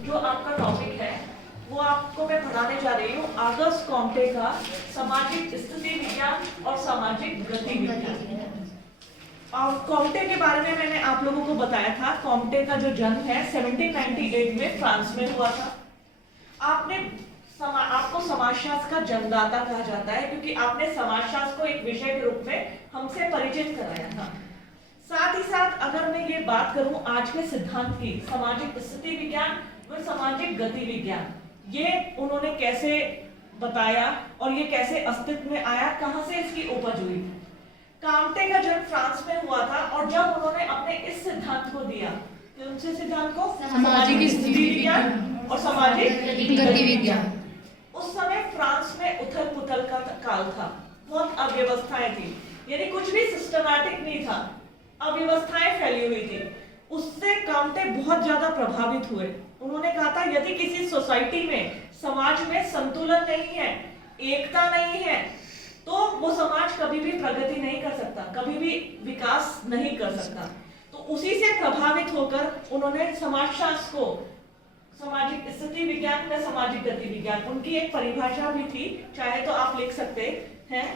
जो आपका टॉपिक है वो आपको मैं पढ़ाने जा रही हूँ आगस्ट कॉम्टे का सामाजिक स्थिति विज्ञान और सामाजिक गति विज्ञान। और कॉम्टे के बारे में मैंने आप लोगों को बताया था। कॉम्टे का जो जन्म है 1798 में फ्रांस में हुआ था। आपको समाजशास्त्र का जन्मदाता कहा जाता है क्योंकि आपने समाजशास्त्र को एक विषय के रूप में हमसे परिचित कराया था। साथ ही साथ अगर मैं ये बात करूं आज के सिद्धांत की, सामाजिक स्थिति विज्ञान व सामाजिक गति विज्ञान, ये उन्होंने कैसे बताया और ये कैसे अस्तित्व में आया, कहां से इसकी उपज हुई। कॉम्टे का जन्म फ्रांस में हुआ था और जब उन्होंने अपने इस सिद्धांत को दिया, कौन से सिद्धांत को, सामाजिक स्थिति विज्ञान और सामाजिक गति विज्ञान, उस समय फ्रांस में उथल पुथल का काल था, बहुत अव्यवस्थाएं थी, यानी कुछ भी सिस्टमैटिक नहीं था, अव्यवस्थाएं फैली हुई थी। उससे कॉम्टे बहुत ज्यादा प्रभावित हुए। उन्होंने कहा था यदि किसी सोसाइटी में, समाज में संतुलन नहीं है, एकता नहीं है, तो वो समाज कभी भी प्रगति नहीं कर सकता, कभी भी विकास नहीं कर सकता। तो उसी से प्रभावित होकर उन्होंने समाजशास्त्र को सामाजिक स्थिति विज्ञान या सामाजिक गति विज्ञान, उनकी एक परिभाषा भी थी, चाहे तो आप लिख सकते हैं।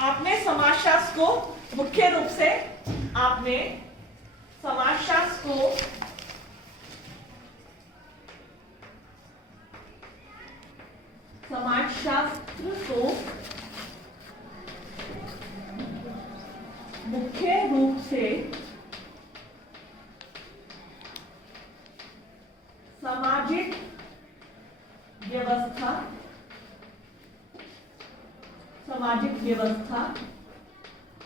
आपने समाजशास्त्र को मुख्य रूप से आपने समाजशास्त्र को मुख्य रूप से सामाजिक व्यवस्था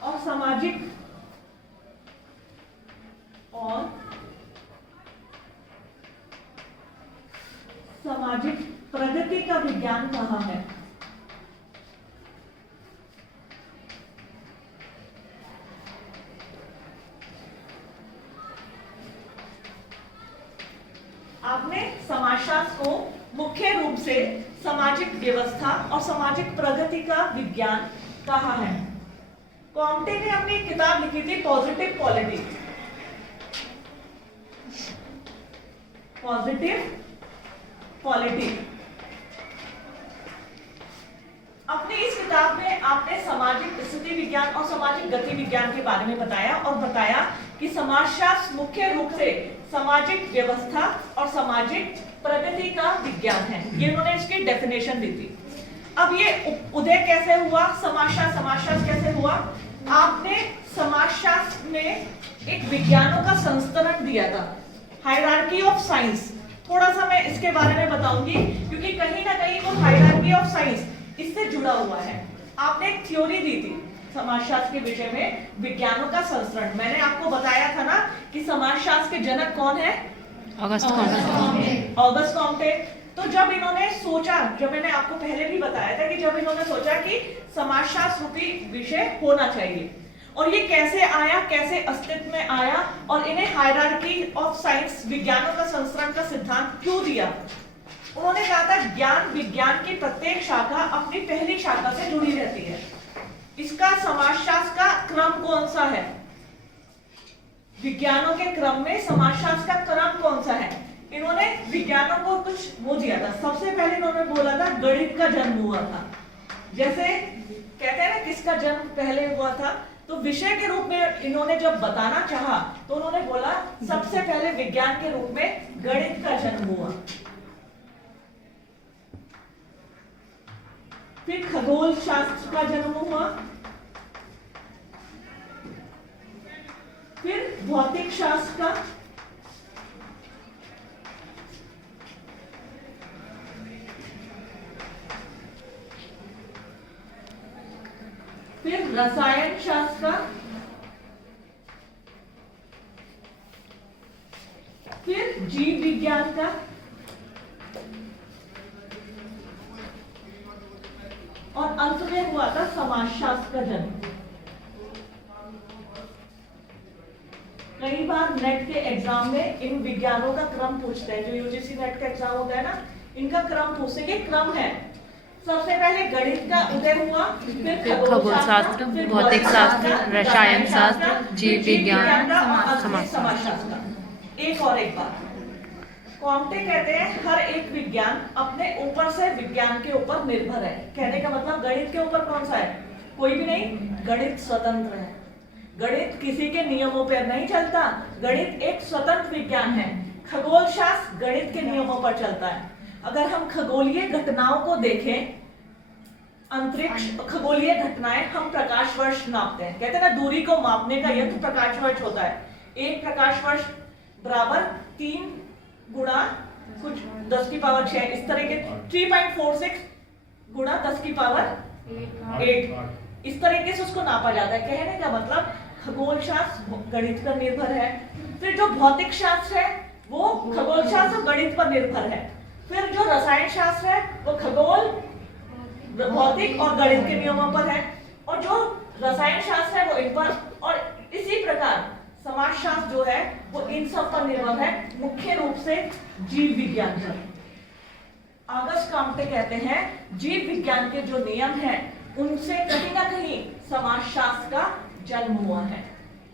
और सामाजिक प्रगति का विज्ञान कहा है। आपने समाजशास्त्र को मुख्य रूप से सामाजिक व्यवस्था और सामाजिक प्रगति का विज्ञान कहा है। कॉम्टे ने अपनी किताब लिखी थी पॉजिटिव पॉलिटी। अपनी इस किताब में आपने सामाजिक स्थिति विज्ञान और सामाजिक गति विज्ञान के बारे में बताया कि समाजशास्त्र मुख्य रूप से सामाजिक व्यवस्था और सामाजिक प्रगति का विज्ञान है। ये उन्होंने इसकी डेफिनेशन दी थी। अब ये उदय कैसे हुआ, समाजशास्त्र कैसे हुआ? आपने समाजशास्त्र में एक विज्ञानों का संस्करण दिया था, हायरार्की ऑफ साइंस। थोड़ा सा मैं इसके बारे में बताऊंगी क्योंकि कहीं ना कहीं वो हायरार्की ऑफ साइंस इससे जुड़ा हुआ है। आपने एक थ्योरी दी थी समाजशास्त्र के विषय में, विज्ञानों का संस्करण। मैंने आपको बताया था ना कि समाजशास्त्र के जनक कौन है? August Comte. तो जब इन्होंने सोचा, जब मैंने आपको पहले भी बताया था कि जब इन्होंने सोचा कि समाजशास्त्र रूपी विषय होना चाहिए, और ये कैसे आया, कैसे अस्तित्व में आया, और इन्हें हायरार्की ऑफ साइंस, विज्ञानों का संस्करण का सिद्धांत क्यों दिया? उन्होंने कहा था ज्ञान विज्ञान की प्रत्येक शाखा अपनी पहली शाखा से जुड़ी रहती है। इसका समाजशास्त्र का क्रम कौन सा है? विज्ञानों के क्रम में समाजशास्त्र का क्रम कौन सा है? इन्होंने विज्ञानों को कुछ वो दिया था। सबसे पहले इन्होंने बोला था गणित का जन्म हुआ था। जैसे कहते हैं ना किसका जन्म पहले हुआ था, तो विषय के रूप में इन्होंने जब बताना चाहा तो उन्होंने बोला सबसे पहले विज्ञान के रूप में गणित का जन्म हुआ, फिर खगोल शास्त्र का जन्म हुआ, फिर भौतिक शास्त्र का, फिर रसायन शास्त्र का, फिर जीव विज्ञान का, और अंत में हुआ था समाजशास्त्र का जन्म। कई बार नेट के एग्जाम में इन विज्ञानों का क्रम पूछते हैं, जो यूजीसी नेट का एग्जाम होता है ना, इनका क्रम पूछेंगे। क्रम है, सबसे पहले गणित का उदय हुआ, फिर खगोल शास्त्र, भौतिक शास्त्र, रसायन शास्त्र, जीव विज्ञान, समाजशास्त्र। एक और एक बात, कॉम्टे कहते हैं हर एक विज्ञान अपने ऊपर से विज्ञान के ऊपर निर्भर है। कहने का मतलब गणित के ऊपर कौन सा है? कोई भी नहीं। गणित स्वतंत्र है। गणित किसी के नियमों पर नहीं चलता। गणित एक स्वतंत्र विज्ञान है। खगोल शास्त्र गणित के नियमों पर चलता है। अगर हम खगोलीय घटनाओं को देखें, अंतरिक्ष खगोलीय घटनाएं हम प्रकाश वर्ष नापते हैं। कहते हैं ना, दूरी को मापने का यंत्र प्रकाश वर्ष होता है। एक प्रकाश वर्ष बराबर 3 गुणा कुछ 10 की पावर 6, इस तरह के 3.46 गुणा 10 की पावर 8, इस तरीके से उसको नापा जाता है। कहने का मतलब खगोल शास्त्र गणित पर निर्भर है। फिर जो भौतिक शास्त्र है वो खगोल शास्त्र और गणित पर निर्भर है। फिर जो रसायन शास्त्र है वो खगोल, भौतिक और गणित के नियमों पर है। और जो रसायन शास्त्र है वो इन पर, और इसी प्रकार समाजशास्त्र जो है वो इन सब पर निर्भर है, मुख्य रूप से जीव विज्ञान पर। ऑगस्ट कॉम्टे कहते हैं जीव विज्ञान के जो नियम हैं उनसे कहीं ना कहीं समाजशास्त्र का जन्म हुआ है।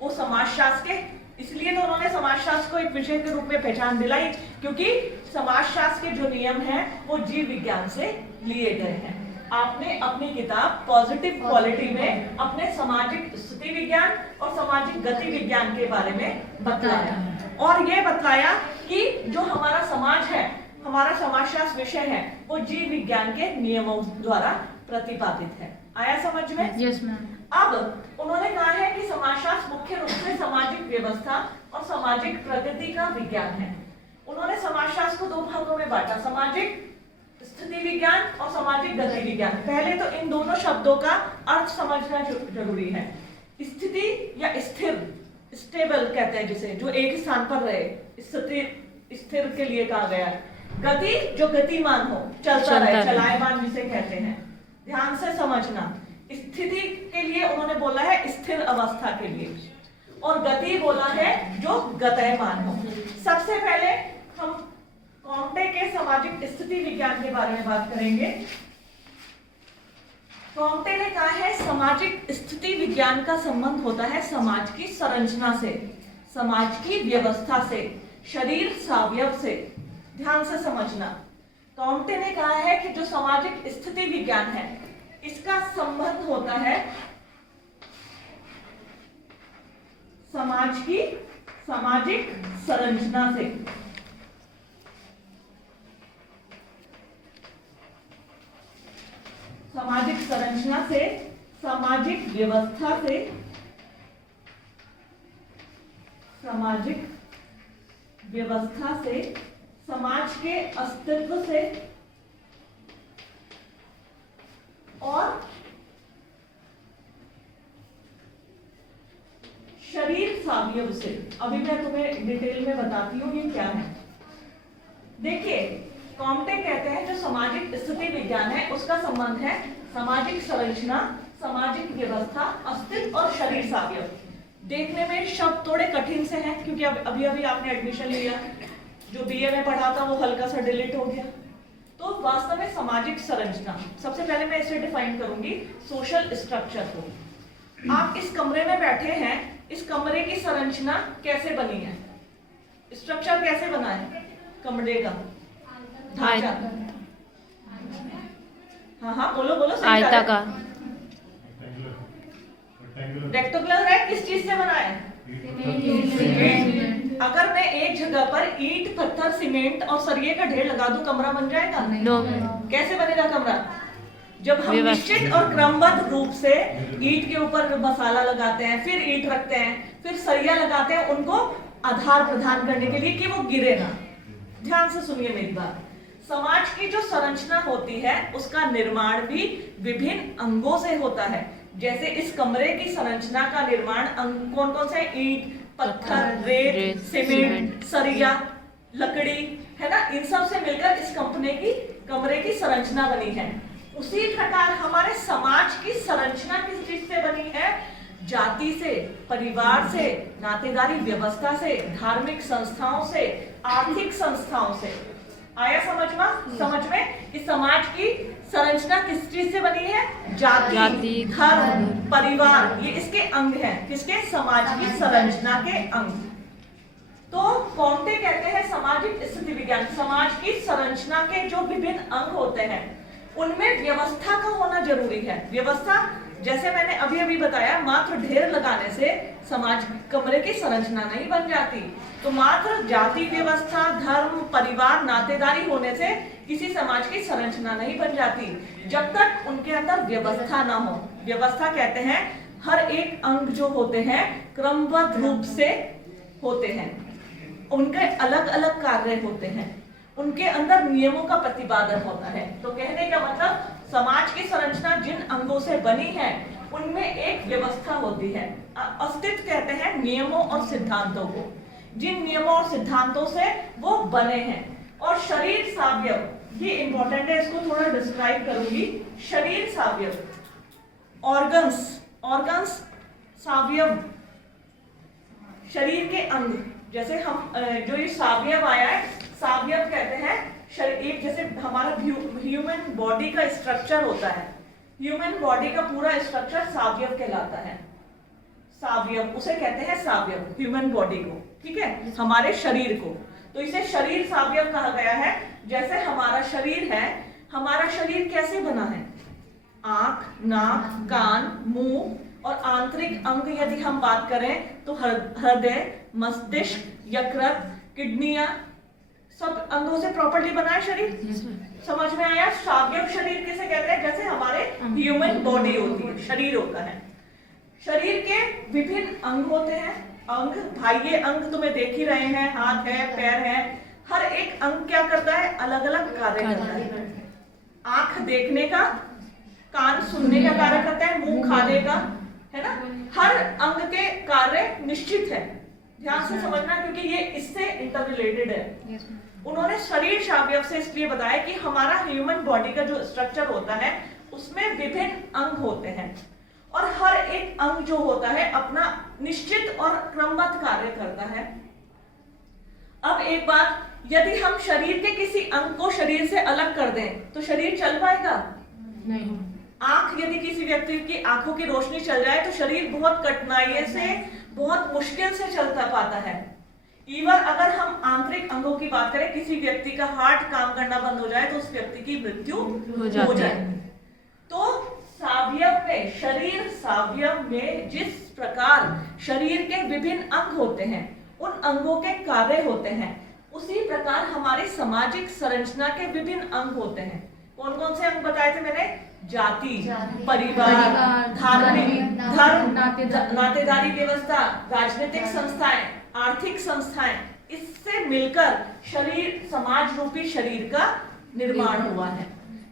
वो समाजशास्त्र के, इसलिए तो उन्होंने समाजशास्त्र को एक विषय के रूप में पहचान दिलाई, क्योंकि समाजशास्त्र के जो नियम हैं वो जीव विज्ञान से लिए गए हैं। आपने अपनी किताब पॉजिटिव क्वालिटी में अपने सामाजिक स्थिति विज्ञान और सामाजिक गति विज्ञान के बारे में बतलाया, और ये बतलाया कि जो हमारा समाज है, हमारा समाजशास्त्र विषय है, वो जीव विज्ञान के नियमों द्वारा प्रतिपादित है। आया समझ में? Yes ma'am. अब उन्होंने कहा है कि समाजशास्त्र मुख्य रूप से सामाजिक व्यवस्था और सामाजिक प्रगति का विज्ञान है। उन्होंने समाजशास्त्र को 2 भागों में बांटा, सामाजिक स्थिति विज्ञान और सामाजिक गति विज्ञान। पहले तो इन दोनों शब्दों का अर्थ समझना जरूरी है। स्थिति या स्थिर, स्टेबल कहते हैं जिसे, जो एक स्थान पर रहे, स्थिर के लिए कहा गया है। गति जो गतिमान हो, चलता रहे, चलायमान जिसे कहते हैं। ध्यान से समझना, स्थिति के लिए उन्होंने बोला है स्थिर अवस्था के लिए, और गति बोला है जो गतयमान हो। सबसे पहले हम कॉम्टे के सामाजिक स्थिति विज्ञान के बारे में बात करेंगे। कॉम्टे ने कहा है सामाजिक स्थिति विज्ञान का संबंध होता है समाज की संरचना से, समाज की व्यवस्था से, शरीर सावयव से। ध्यान से समझना, कॉम्टे ने कहा है कि जो सामाजिक स्थिति विज्ञान है इसका संबंध होता है समाज की सामाजिक संरचना से, सामाजिक संरचना से, सामाजिक व्यवस्था से, सामाजिक व्यवस्था से, समाज के अस्तित्व से और शरीर सावयव से। अभी मैं तुम्हें डिटेल में बताती हूँ ये क्या है। देखिए, कॉम्टे कहते हैं जो सामाजिक स्थिति विज्ञान है उसका संबंध है सामाजिक संरचना, सामाजिक व्यवस्था, अस्तित्व और शरीर सावयव। देखने में शब्द थोड़े कठिन से हैं क्योंकि अभी अभी आपने एडमिशन लिया, जो बीए में पढ़ा था वो हल्का सा डिलीट हो गया। तो वास्तव में सामाजिक संरचना, सबसे पहले मैं इसे डिफाइन करूंगी सोशल स्ट्रक्चर को। आप इस कमरे में बैठे हैं, इस कमरे की संरचना कैसे बनी है? स्ट्रक्चर कैसे बना है कमरे का? ढांचा। हाँ बोलो बोलो। आयताकार। रेक्टेंगुलर है, किस चीज से बना है? अगर मैं एक जगह पर ईंट, पत्थर, सीमेंट और सरिये का ढेर लगा दूं, कमरा बन जाएगा? नो। कैसे बनेगा कमरा? जब हम निश्चित और क्रमबद्ध रूप से ईंट के ऊपर मसाला लगाते हैं, फिर ईंट रखते हैं, फिर सरिया लगाते हैं उनको आधार प्रदान करने के लिए कि वो गिरे ना। ध्यान से सुनिए मेरी बात। समाज की जो संरचना होती है उसका निर्माण भी विभिन्न अंगों से होता है। जैसे इस कमरे की संरचना का निर्माण अंग कौन कौन से? ईंट, पत्थर, रेत, सीमेंट, सरिया, लकड़ी, है ना? इन सब से मिलकर इस कमरे की संरचना बनी है। उसी प्रकार हमारे समाज की संरचना किस चीज से बनी है? जाति से, परिवार से, नातेदारी व्यवस्था से, धार्मिक संस्थाओं से, आर्थिक संस्थाओं से। आया समझ में कि समाज की संरचना किस चीज से बनी है? जाति, धर्म, परिवार, ये इसके अंग हैं। किसके? समाज की संरचना के अंग। तो कॉन्टे कहते हैं सामाजिक स्थिति विज्ञान, समाज की संरचना के जो विभिन्न अंग होते हैं उनमें व्यवस्था का होना जरूरी है। व्यवस्था जैसे मैंने अभी अभी बताया, मात्र ढेर लगाने से समाज कमरे की संरचना नहीं बन जाती। तो मात्र जाति व्यवस्था, धर्म, परिवार, नातेदारी होने से किसी समाज की संरचना नहीं बन जाती जब तक उनके अंदर व्यवस्था ना हो। व्यवस्था कहते हैं हर एक अंग जो होते हैं क्रमबद्ध रूप से होते हैं, उनके अलग अलग कार्य होते हैं, उनके अंदर नियमों का प्रतिपादन होता है। तो कहने का मतलब समाज की संरचना जिन अंगों से बनी है उनमें एक व्यवस्था होती है। अस्तित्व कहते हैं नियमों और सिद्धांतों को, जिन नियमों और सिद्धांतों से वो बने हैं। और शरीर सावयव, ये इंपॉर्टेंट है, इसको थोड़ा डिस्क्राइब करूंगी। शरीर सावयव, ऑर्गन्स सावयव, शरीर के अंग। जैसे हम जो ये सावयव आया है, सावयव कहते हैं शरीर, जैसे हमारा ह्यूमन बॉडी का स्ट्रक्चर होता है, ह्यूमन बॉडी का पूरा स्ट्रक्चर सावयव कहलाता है। सावयव उसे कहते हैं सावयव, ह्यूमन बॉडी को, ठीक है, हमारे शरीर को। तो इसे शरीर सावयव कहा गया है। जैसे हमारा शरीर है, हमारा शरीर कैसे बना है? आंख, नाक, कान, मुंह और आंतरिक अंग यदि हम बात करें तो हृदय, मस्तिष्क, यकृत, किडनियां, सब अंगों से प्रॉपर्ली बना है शरीर। समझ में आया? सावयव शरीर किसे कहते हैं? जैसे हमारे ह्यूमन बॉडी होती है, शरीर होता है। शरीर के विभिन्न अंग होते हैं। अंग, बाह्य अंग तुम्हें देख ही रहे हैं, हाथ है, पैर है। हर एक अंग क्या करता है? अलग अलग कार्य करता है। आंख देखने का, कान सुनने का कार्य करता है, मुंह खाने का, है ना। हर अंग के कार्य निश्चित है, ध्यान से समझना, क्योंकि ये इससे इंटर रिलेटेड है। उन्होंने शरीर सावयव से इसलिए बताया कि हमारा ह्यूमन बॉडी का जो स्ट्रक्चर होता है उसमें विभिन्न अंग होते हैं और हर एक अंग जो होता है अपना निश्चित और क्रमबद्ध कार्य करता है। अब एक बात, यदि हम शरीर के किसी अंग को शरीर से अलग कर दें तो शरीर चल पाएगा? नहीं। आंख, यदि किसी व्यक्ति की आंखों की रोशनी चल जाए तो शरीर बहुत कठिनाई से, बहुत मुश्किल से चलता पाता है। इवन अगर हम आंतरिक अंगों की बात करें, किसी व्यक्ति का हार्ट काम करना बंद हो जाए तो उस व्यक्ति की मृत्यु हो जाए। तो सावयव में, शरीर सावयव में जिस प्रकार शरीर के विभिन्न अंग होते हैं, उन अंगों के कार्य होते हैं, उसी प्रकार हमारी सामाजिक संरचना के विभिन्न अंग होते हैं। कौन कौन से अंग बताए थे मैंने? जाति, परिवार, धार्मिक, धर्म, नातेदारी व्यवस्था, राजनीतिक संस्थाएं, आर्थिक संस्थाएं, इससे मिलकर शरीर, समाज रूपी शरीर का निर्माण हुआ है।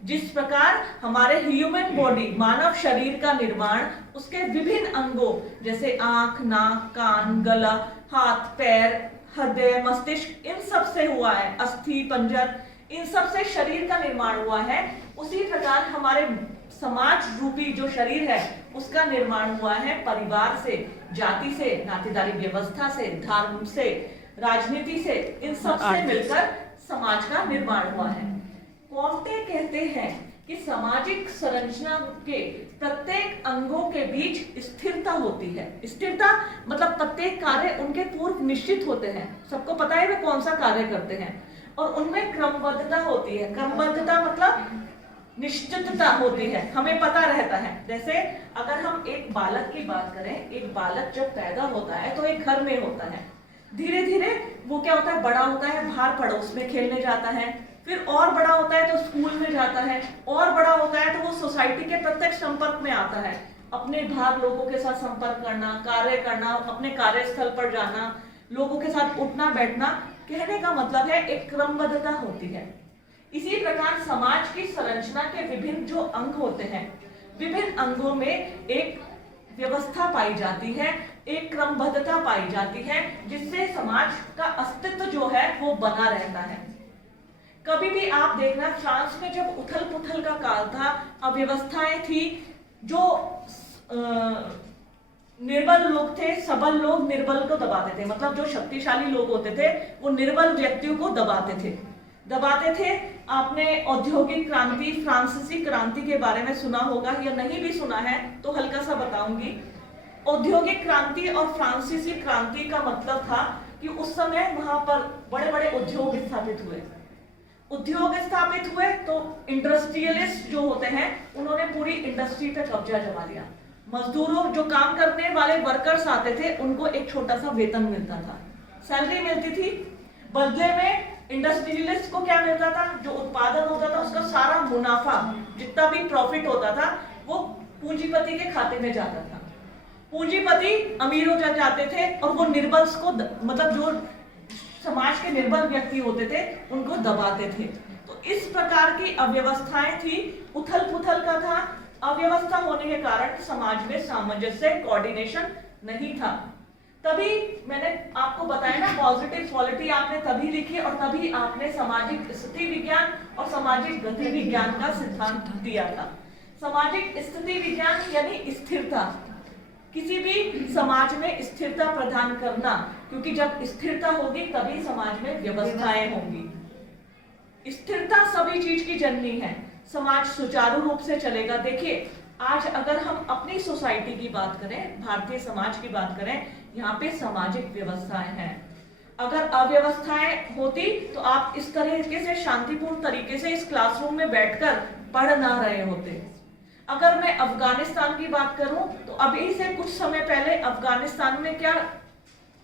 जिस प्रकार हमारे ह्यूमन बॉडी, मानव शरीर का निर्माण उसके विभिन्न अंगों जैसे आंख, नाक, कान, गला, हाथ, पैर, हृदय, मस्तिष्क, इन सब से हुआ है, अस्थि, पंजर, इन सब से शरीर का निर्माण हुआ है, उसी प्रकार हमारे समाज रूपी जो शरीर है उसका निर्माण हुआ है परिवार से, जाति से, नातेदारी व्यवस्था से, धर्म से, राजनीति से, इन सब से मिलकर समाज का निर्माण हुआ है। कॉन्टे कहते हैं कि सामाजिक संरचना के प्रत्येक अंगों के बीच स्थिरता होती है। स्थिरता मतलब प्रत्येक कार्य उनके पूर्व निश्चित होते हैं, सबको पता है वे कौन सा कार्य करते हैं, और उनमें क्रमबद्धता होती है। क्रमबद्धता मतलब निश्चितता होती है, हमें पता रहता है। जैसे अगर हम एक बालक की बात करें, एक बालक जब पैदा होता है तो एक घर में होता है, धीरे धीरे वो क्या होता है, बड़ा होता है, बाहर पड़ोस में खेलने जाता है, फिर और बड़ा होता है तो स्कूल में जाता है, और बड़ा होता है तो वो सोसाइटी के प्रत्यक्ष संपर्क में आता है, अपने बाहर लोगों के साथ संपर्क करना, कार्य करना, अपने कार्यस्थल पर जाना, लोगों के साथ उठना बैठना। कहने का मतलब है एक क्रमबद्धता होती है। इसी प्रकार समाज की संरचना के विभिन्न जो अंग होते हैं, विभिन्न अंगों में एक व्यवस्था पाई जाती है, एक क्रमबद्धता पाई जाती है, जिससे समाज का अस्तित्व जो है वो बना रहता है। कभी भी आप देखना, फ्रांस में जब उथल पुथल का काल था, अव्यवस्थाएं थी, जो निर्बल लोग थे, सबल लोग निर्बल को दबाते थे, मतलब जो शक्तिशाली लोग होते थे वो निर्बल व्यक्तियों को दबाते थे। आपने औद्योगिक क्रांति, फ्रांसीसी क्रांति के बारे में सुना होगा, या नहीं भी सुना है तो हल्का सा बताऊंगी। औद्योगिक क्रांति और फ्रांसीसी क्रांति का मतलब था कि उस समय वहां पर बड़े बड़े उद्योग स्थापित हुए। उद्योग स्थापित हुए तो इंडस्ट्रियलिस्ट जो होते हैं उन्होंने पूरी इंडस्ट्री पे कब्जा जमा लिया। मजदूरों, जो काम करने वाले वर्कर्स आते थे, उनको एक छोटा सा वेतन मिलता था, सैलरी मिलती थी। बदले में इंडस्ट्रियलिस्ट को क्या मिलता था? जो उत्पादन होता था उसका सारा मुनाफा, जितना भी प्रॉफिट होता था, वो पूंजीपति के खाते में जाता था। पूंजीपति अमीर हो जाते थे और वो निर्बल को, मतलब जो समाज के निर्बल व्यक्ति होते थे, उनको दबाते थे। तो इस प्रकार की अव्यवस्थाएं थी, उथल पुथल का था। अव्यवस्था होने के कारण समाज में सामंजस्य, कोऑर्डिनेशन नहीं था। तभी मैंने आपको बताया ना, पॉजिटिव पॉलिटी आपने तभी लिखी और तभी आपने सामाजिक स्थिति विज्ञान और सामाजिक गति विज्ञान का सिद्धांत दिया था। सामाजिक स्थिति विज्ञान यानी स्थिरता, किसी भी समाज में स्थिरता प्रदान करना, क्योंकि जब स्थिरता होगी तभी समाज में व्यवस्थाएं होंगी। स्थिरता सभी चीज की जननी है। समाज सुचारू रूप से चलेगा। देखिए, आज अगर हम अपनी सोसाइटी की बात करें, भारतीय समाज की बात करें, यहाँ पे सामाजिक व्यवस्थाएं हैं। अगर अव्यवस्थाएं होती तो आप इस तरीके से शांतिपूर्ण तरीके से इस क्लासरूम में बैठकर पढ़ ना रहे होते। अगर मैं अफगानिस्तान की बात करूं तो अभी से कुछ समय पहले अफगानिस्तान में क्या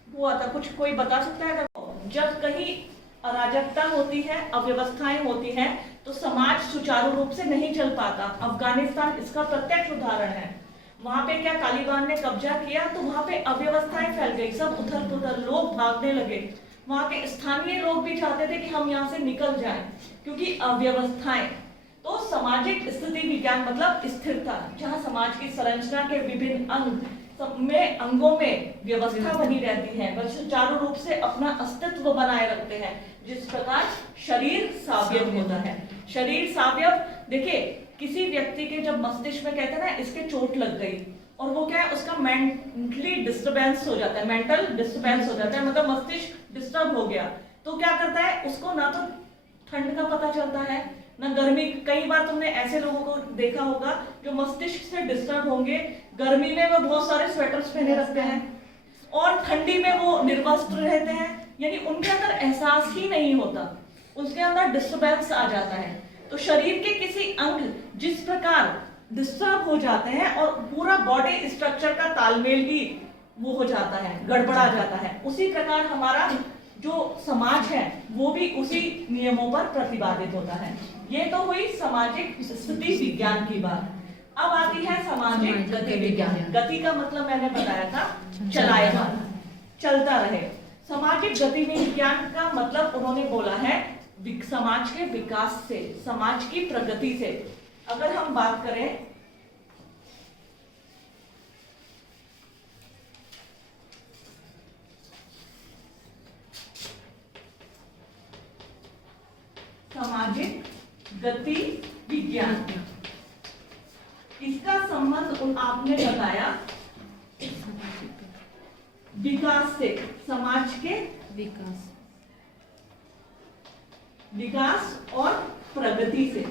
हुआ था, कुछ कोई बता सकता है? जब कहीं अराजकता होती है, अव्यवस्थाएं होती हैं, तो समाज सुचारू रूप से नहीं चल पाता। अफगानिस्तान इसका प्रत्यक्ष उदाहरण है। वहां पे क्या तालिबान ने कब्जा किया तो वहां पे अव्यवस्थाएं फैल गई, सब उथल पुथल, लोग भागने लगे। वहां के स्थानीय लोग भी चाहते थे कि हम यहाँ से निकल जाएं, क्योंकि अव्यवस्थाएं। तो सामाजिक स्थिति विज्ञान मतलब स्थिरता, जहां समाज की संरचना के विभिन्न अंगों में व्यवस्था बनी रहती है, वह सुचारू रूप से अपना अस्तित्व बनाए रखते हैं। जिस प्रकार शरीर सावयव होता है। शरीर सावयव, देखिए किसी व्यक्ति के जब मस्तिष्क में कहते हैं ना, इसके चोट लग गई, और वो क्या है, उसका मेंटली डिस्टर्बेंस हो जाता है, मेंटल डिस्टर्बेंस हो जाता है, मतलब मस्तिष्क डिस्टर्ब हो गया, तो क्या करता है, उसको ना तो ठंड का पता चलता है ना गर्मी। कई बार तुमने ऐसे लोगों को देखा होगा जो मस्तिष्क से डिस्टर्ब होंगे, गर्मी में वो बहुत सारे स्वेटर्स पहने रखते हैं और ठंडी में वो निर्वस्त्र रहते हैं, यानी उनके अंदर एहसास ही नहीं होता, उसके अंदर डिस्टर्बेंस आ जाता है। तो शरीर के किसी अंग जिस प्रकार डिस्टर्ब हो जाते हैं और पूरा बॉडी स्ट्रक्चर का तालमेल भी वो हो जाता है, गड़बड़ा जाता है, उसी प्रकार हमारा जो समाज है वो भी उसी नियमों पर प्रतिपादित होता है। ये तो हुई सामाजिक स्थिति विज्ञान की बात। अब आती है सामाजिक गति विज्ञान। गति का मतलब मैंने बताया था चलायमान, चलता रहे। सामाजिक गति विज्ञान का मतलब उन्होंने बोला है समाज के विकास से, समाज की प्रगति से। अगर हम बात करें सामाजिक गति विज्ञान, इसका संबंध आपने बताया विकास से, समाज के विकास और प्रगति से।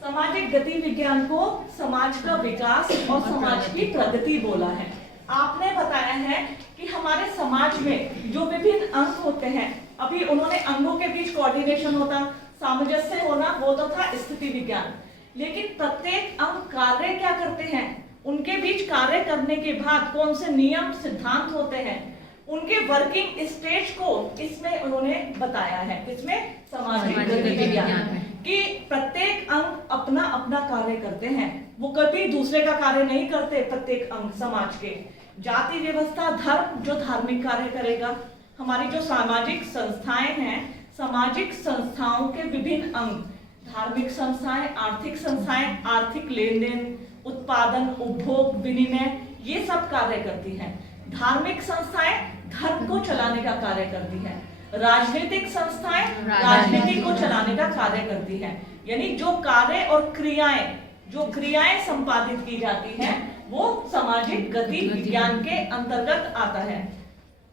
सामाजिक गति विज्ञान को समाज का विकास और समाज की प्रगति बोला है। आपने बताया है कि हमारे समाज में जो विभिन्न अंग होते हैं, अभी उन्होंने अंगों के बीच कोऑर्डिनेशन होता, सामंजस्य होना, वो तो था स्थिति विज्ञान। लेकिन प्रत्येक अंग कार्य क्या करते हैं, उनके बीच कार्य करने के बाद कौन से नियम सिद्धांत होते हैं, उनके वर्किंग स्टेज को इसमें उन्होंने बताया है। इसमें सामाजिक गति विज्ञान कि प्रत्येक अंग अपना अपना कार्य करते हैं, वो कभी दूसरे का कार्य नहीं करते। प्रत्येक अंग समाज के, जाति व्यवस्था, धर्म जो धार्मिक कार्य करेगा, हमारी जो सामाजिक संस्थाएं हैं, सामाजिक संस्थाओं के विभिन्न अंग, धार्मिक संस्थाएं, आर्थिक संस्थाएं, आर्थिक लेन देन, उत्पादन, उपभोग, विनिमय, ये सब कार्य करती हैं। धार्मिक संस्थाएं धर्म को चलाने का कार्य करती हैं, राजनीतिक संस्थाएं राजनीति को चलाने का कार्य करती हैं। यानी जो कार्य और क्रियाएं, जो क्रियाएं संपादित की जाती हैं, वो सामाजिक गति विज्ञान के अंतर्गत आता है।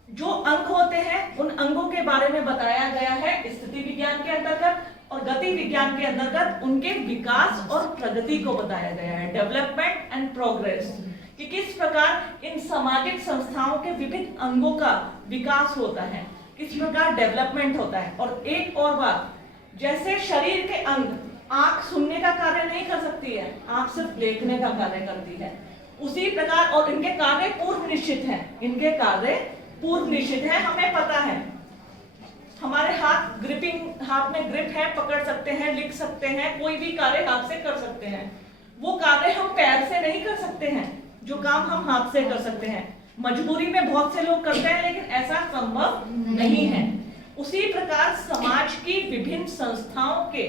जो अंग होते हैं उन अंगों के बारे में बताया गया है स्थिति विज्ञान के अंतर्गत, और गति विज्ञान के अंतर्गत उनके विकास और प्रगति को बताया गया है, डेवलपमेंट एंड प्रोग्रेस, कि किस प्रकार इन सामाजिक संस्थाओं के विभिन्न अंगों का विकास होता है, किस प्रकार डेवलपमेंट होता है। और एक और बात, जैसे शरीर के अंग, आंख सुनने का कार्य नहीं कर सकती है, आंख सिर्फ देखने का कार्य करती है, उसी प्रकार और इनके कार्य पूर्व निश्चित हैं, इनके कार्य पूर्व निश्चित है। हमें पता है हमारे हाथ में ग्रिप है, पकड़ सकते हैं, लिख सकते हैं, कोई भी कार्य हाथ से कर सकते हैं। वो कार्य हम पैर से नहीं कर सकते हैं, जो काम हम हाथ से कर सकते हैं। मजबूरी में बहुत से लोग करते हैं, लेकिन ऐसा संभव नहीं है। उसी प्रकार समाज की विभिन्न संस्थाओं के,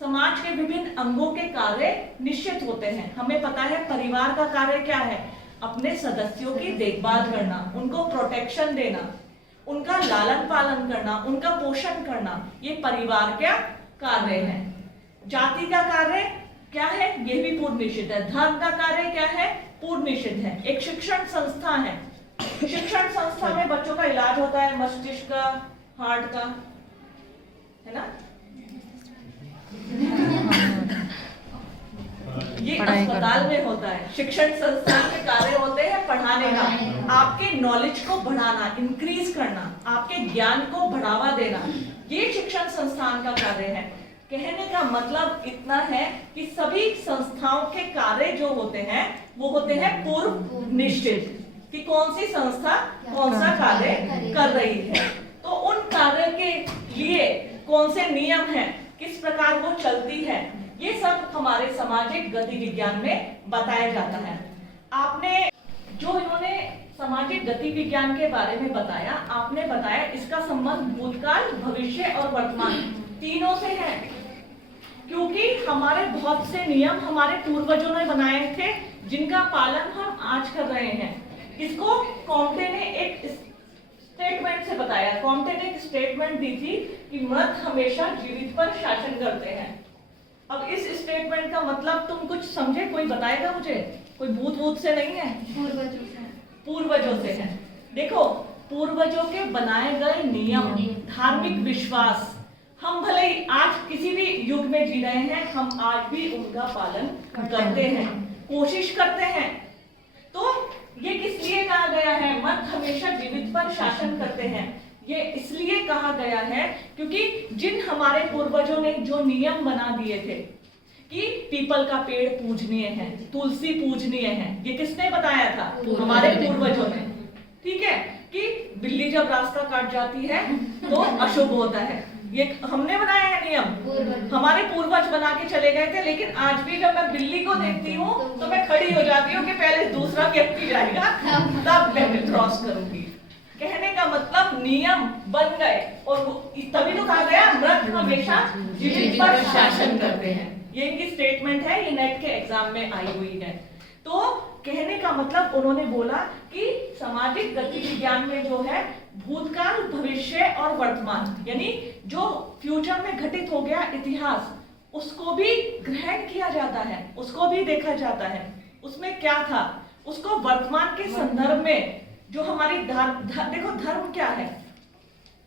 समाज के विभिन्न अंगों के कार्य निश्चित होते हैं। हमें पता है परिवार का कार्य क्या है, अपने सदस्यों की देखभाल करना, उनको प्रोटेक्शन देना, उनका लालन पालन करना, उनका पोषण करना, ये परिवार का कार्य है। जाति का कार्य क्या है, ये भी पूर्व निश्चित है। धर्म का कार्य क्या है, पूर्व निश्चित है। एक शिक्षण संस्था है, शिक्षण संस्था में बच्चों का इलाज होता है, मस्तिष्क का, हार्ट का, है ना। ये अस्पताल में होता है। शिक्षण संस्थान के कार्य होते हैं पढ़ाने का, आपके नॉलेज को बढ़ाना, इंक्रीज करना, आपके ज्ञान को बढ़ावा देना, ये शिक्षण संस्थान का कार्य है। कहने का मतलब इतना है कि सभी संस्थाओं के कार्य जो होते हैं वो होते हैं पूर्व निश्चित, कि कौन सी संस्था कौन सा कार्य कर रही है। तो उन कार्य के लिए कौन से नियम हैं, किस प्रकार वो चलती है, ये सब हमारे सामाजिक गति विज्ञान में बताया जाता है। आपने जो इन्होंने सामाजिक गति विज्ञान के बारे में बताया, आपने बताया इसका संबंध भूतकाल, भविष्य और वर्तमान तीनों से है, क्योंकि हमारे बहुत से नियम हमारे पूर्वजों ने बनाए थे, जिनका पालन हम आज कर रहे हैं। इसको कॉम्टे ने एक स्टेटमेंट से बताया। कॉम्टे ने एक स्टेटमेंट दी थी कि मर्द हमेशा जीवित पर शासन करते हैं। अब इस स्टेटमेंट का मतलब तुम कुछ समझे, कोई बताएगा मुझे? कोई भूत से नहीं है, पूर्वजों से है। देखो, पूर्वजों के बनाए गए नियम, धार्मिक विश्वास, हम भले ही आज किसी भी युग में जी रहे हैं, हम आज भी उनका पालन करते हैं, कोशिश करते हैं। तो ये किस लिए कहा गया है, मर्द हमेशा जीवित पर शासन करते हैं? ये इसलिए कहा गया है क्योंकि जिन हमारे पूर्वजों ने जो नियम बना दिए थे कि पीपल का पेड़ पूजनीय है, तुलसी पूजनीय है, ये किसने बताया था? हमारे पूर्वजों ने। ठीक है, कि बिल्ली जब रास्ता काट जाती है तो अशुभ होता है, ये हमने बनाया है नियम, हमारे पूर्वज बना के चले गए थे। लेकिन आज भी जब मैं बिल्ली को देखती हूँ तो मैं खड़ी हो जाती हूँ कि पहले दूसरा व्यक्ति जाएगा तब मैं क्रॉस करूंगी। कहने का मतलब नियम बन गए, और तभी तो कहा गया मर्द हमेशा जीवित पर शासन करते हैं। ये इनकी स्टेटमेंट है, ये नेट के एग्जाम में आई हुई है। तो कहने का मतलब उन्होंने बोला कि सामाजिक गति विज्ञान में जो है भूतकाल, भविष्य और वर्तमान, यानी जो फ्यूचर में घटित हो गया इतिहास, उसको भी ग्रहण किया जाता है, उसको भी देखा जाता है, उसमें क्या था, उसको वर्तमान के संदर्भ में जो हमारी देखो धर्म क्या है,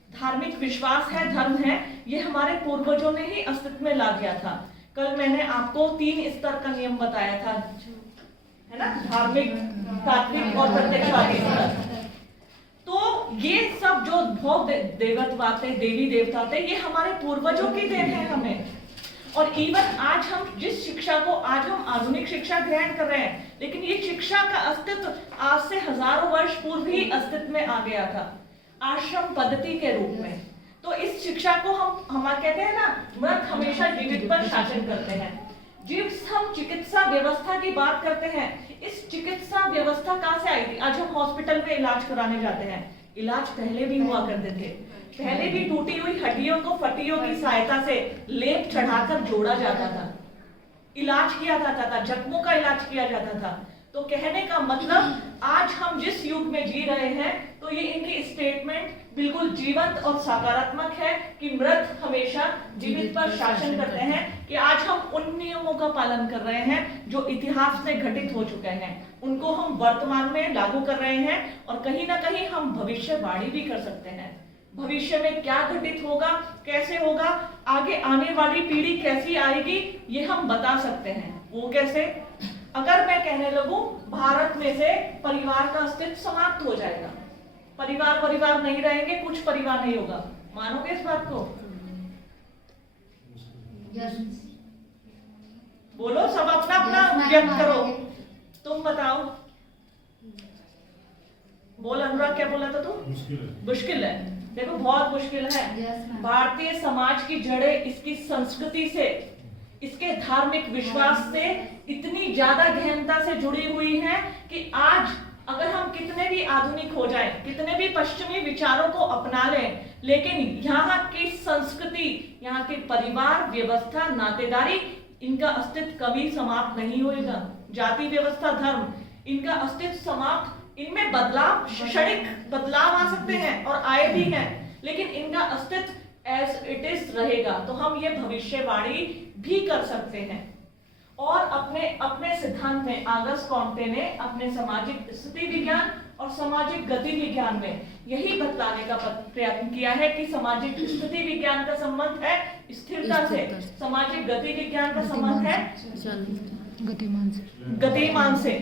धार्मिक विश्वास है, धर्म है, ये हमारे पूर्वजों ने ही अस्तित्व में ला दिया था। कल मैंने आपको 3 स्तर का नियम बताया था, है ना, धार्मिक, तात्विक और प्रत्यक्षवादी स्तर। तो ये सब जो भोग देवत्व थे, देवी देवता थे, ये हमारे पूर्वजों की देन है हमें। और इवन आज हम जिस शिक्षा को, आज हम आधुनिक शिक्षा ग्रहण कर रहे हैं, लेकिन ये शिक्षा का अस्तित्व आज से हजारों वर्ष पूर्व ही अस्तित्व में आ गया था, आश्रम पद्धति के रूप में। तो इस शिक्षा को हम कहते हैं ना, मर्द हमेशा जीवित पर शासन करते हैं। जिस हम चिकित्सा व्यवस्था की बात करते हैं, इस चिकित्सा व्यवस्था कहाँ से आई थी? आज हम हॉस्पिटल में इलाज कराने जाते हैं, इलाज पहले भी हुआ करते थे, पहले भी टूटी हुई हड्डियों को फटियों की सहायता से लेप चढ़ाकर जोड़ा जाता था, इलाज किया जाता था, जख्मों का इलाज किया जाता था। तो कहने का मतलब आज हम जिस युग में जी रहे हैं, तो ये इनकी स्टेटमेंट बिल्कुल जीवंत और सकारात्मक है कि मर्द हमेशा जीवित पर शासन करते हैं, कि आज हम उन नियमों का पालन कर रहे हैं जो इतिहास में घटित हो चुके हैं, उनको हम वर्तमान में लागू कर रहे हैं, और कहीं ना कहीं हम भविष्यवाणी भी कर सकते हैं। भविष्य में क्या घटित होगा, कैसे होगा, आगे आने वाली पीढ़ी कैसी आएगी, ये हम बता सकते हैं। वो कैसे? अगर मैं कहने लगूं भारत में से परिवार का अस्तित्व समाप्त हो जाएगा, परिवार नहीं रहेंगे, कुछ परिवार नहीं होगा, मानोगे इस बात को? बोलो, सब अपना अपना व्यक्त करो। तुम बताओ, बोल अनुराग, क्या बोला था तू? मुश्किल है। देखो बहुत मुश्किल है। भारतीय समाज की जड़ें इसकी संस्कृति से, इसके धार्मिक विश्वास से इतनी ज्यादा गहनता से जुड़ी हुई है कि आज अगर हम कितने भी आधुनिक हो जाएं, कितने भी पश्चिमी विचारों को अपना लें, लेकिन यहाँ की संस्कृति, यहाँ की परिवार व्यवस्था, नातेदारी, इनका अस्तित्व कभी समाप्त नहीं होएगा। जाति व्यवस्था, धर्म, इनका अस्तित्व समाप्त, इनमें बदलाव, क्षणिक बदलाव आ सकते हैं और आए भी हैं, लेकिन इनका अस्तित्व एज इट इज रहेगा। तो हम ये भविष्यवाणी भी कर सकते हैं। और अपने सिद्धांत में आगस्ट कॉम्टे ने अपने सामाजिक स्थिति विज्ञान और सामाजिक गति विज्ञान में यही बतलाने का प्रयत्न किया है कि सामाजिक स्थिति विज्ञान का संबंध है स्थिरता से, सामाजिक गति विज्ञान का संबंध है गतिमान से,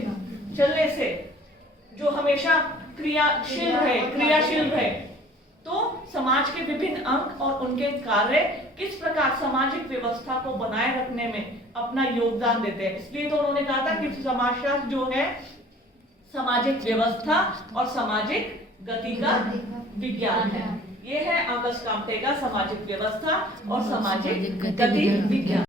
चलने से, जो हमेशा क्रियाशील रहे। तो समाज के विभिन्न अंग और उनके कार्य किस प्रकार सामाजिक व्यवस्था को बनाए रखने में अपना योगदान देते हैं। इसलिए तो उन्होंने कहा था कि समाजशास्त्र जो है सामाजिक व्यवस्था और सामाजिक गति का विज्ञान है। ये है आगस्ट कॉम्टे का सामाजिक व्यवस्था और सामाजिक गति विज्ञान।